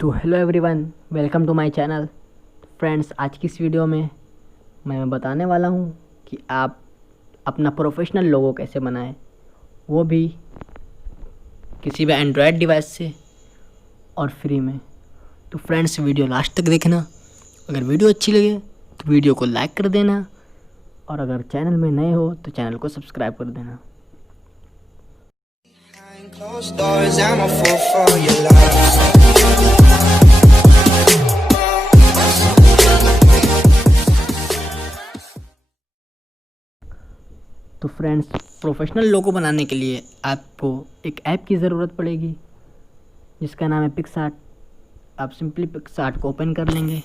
तो hello everyone, welcome to my channel. Friends, आज की इस वीडियो में मैं बताने वाला हूँ कि आप अपना प्रोफेशनल लोगो कैसे बनाएं, वो भी किसी भी एंड्रॉयड डिवाइस से और फ्री में। तो फ्रेंड्स, वीडियो लास्ट तक देखना। अगर वीडियो अच्छी लगे तो वीडियो को लाइक कर देना, और अगर चैनल में नए हो तो चैनल को सब्सक्राइब कर देना। Closed doors, I'm a fool for your love. तो फ्रेंड्स, प्रोफेशनल लोगो बनाने के लिए आपको एक ऐप की ज़रूरत पड़ेगी जिसका नाम है पिक्सआर्ट। आप सिंपली पिक्सआर्ट को ओपन कर लेंगे।